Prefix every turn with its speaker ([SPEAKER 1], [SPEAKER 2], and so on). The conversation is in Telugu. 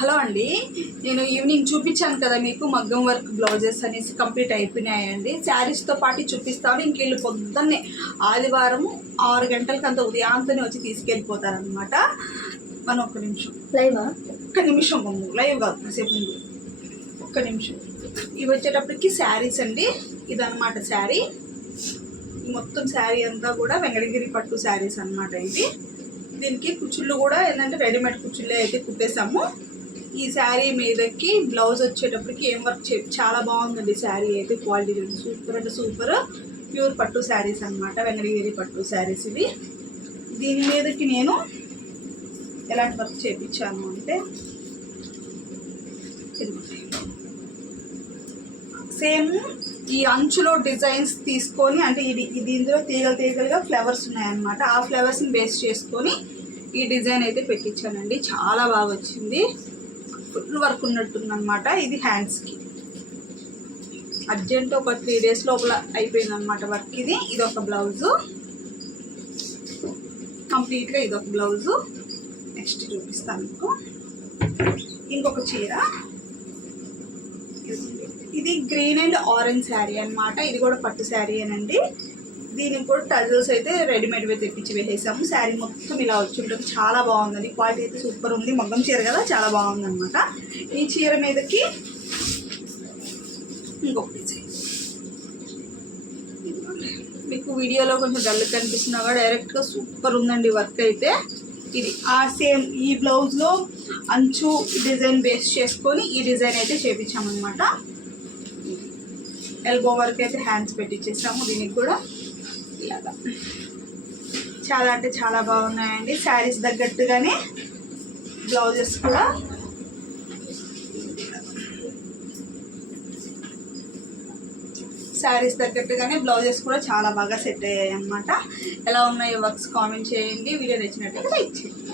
[SPEAKER 1] హలో అండి. నేను ఈవినింగ్ చూపించాను కదా మీకు మగ్గం వర్క్ బ్లౌజెస్ అనేసి కంప్లీట్ అయిపోయినాయండి. శారీస్తో పాటు చూపిస్తాను. ఇంక వీళ్ళు పొద్దున్నే ఆదివారం ఆరు గంటలకి అంత ఉదయాంతనే వచ్చి తీసుకెళ్ళిపోతారనమాట మనం ఒక్క నిమిషం.
[SPEAKER 2] లైవా?
[SPEAKER 1] ఒక్క నిమిషం మమ్ము లైవ్ కాదు కాసేపు ముందు ఒక్క నిమిషం. ఇవి వచ్చేటప్పటికి శారీస్ అండి. ఇదన్నమాట శారీ. ఈ మొత్తం శారీ అంతా కూడా వెంకటగిరి పట్టు శారీస్ అన్నమాట ఇది దీనికి కుచ్చుళ్ళు కూడా ఏంటంటే రెడీమేడ్ కుచ్చుళ్ళే అయితే కుట్టేసాము ఈ శారీ మీదకి బ్లౌజ్ వచ్చేటప్పటికి ఏం వర్క్ చే చాలా బాగుందండి శారీ అయితే క్వాలిటీ సూపర్ అంటే సూపర్. ప్యూర్ పట్టు శారీస్ అనమాట వెంకటగిరి పట్టు శారీస్ ఇవి. దీని మీదకి నేను ఎలాంటి వర్క్ చేయించాను అంటే సేమ్ ఈ అంచులో డిజైన్స్ తీసుకొని అంటే ఇది దీంట్లో తీగలు తీగలుగా ఫ్లవర్స్ ఉన్నాయన్నమాట. ఆ ఫ్లవర్స్ని బేస్ చేసుకొని ఈ డిజైన్ అయితే పెట్టించానండి. చాలా బాగా వచ్చింది. ఫుల్ వర్క్ ఉన్నట్టుందనమాట ఇది హ్యాండ్స్కి అర్జెంట్ ఒక త్రీ డేస్ లోపల అయిపోయింది అనమాట వర్క్ ఇది. ఇది ఒక బ్లౌజు. కంప్లీట్గా ఇది ఒక బ్లౌజు. నెక్స్ట్ చూపిస్తాను మీకు. ఇంకొక చీర. ఇది గ్రీన్ అండ్ ఆరెంజ్ శారీ అన్నమాట. ఇది కూడా పట్టు శారీ అనండి దీనికి కూడా టజల్స్ అయితే రెడీమేడ్గా తెప్పించి వేసేసాము శారీ మొత్తం ఇలా వచ్చి ఉంటుంది చాలా బాగుందండి. క్వాలిటీ అయితే సూపర్ ఉంది. మగ్గం చీర కదా చాలా బాగుంది అనమాట ఈ చీర మీదకి ఇంకొకటి మీకు వీడియోలో కొంచెం డల్ కనిపిస్తున్నా కూడా డైరెక్ట్గా సూపర్ ఉందండి వర్క్ అయితే. ఇది ఆ సేమ్ ఈ బ్లౌజ్లో అంచు డిజైన్ బేస్ చేసుకొని ఈ డిజైన్ అయితే చేపించామన్నమాట. ఎల్బో వర్క్ అయితే హ్యాండ్స్ పెట్టించేసాము దీనికి కూడా. ఇలాగా చాలా అంటే చాలా బాగున్నాయండి. శారీస్ తగ్గట్టుగానే బ్లౌజెస్ కూడా. శారీస్ తగ్గట్టుగానే బ్లౌజెస్ కూడా చాలా బాగా సెట్ అయ్యాయి అన్నమాట ఎలా ఉన్నాయో వర్క్స్ కామెంట్ చేయండి. వీడియో నచ్చినట్లయితే లైక్ చేయండి.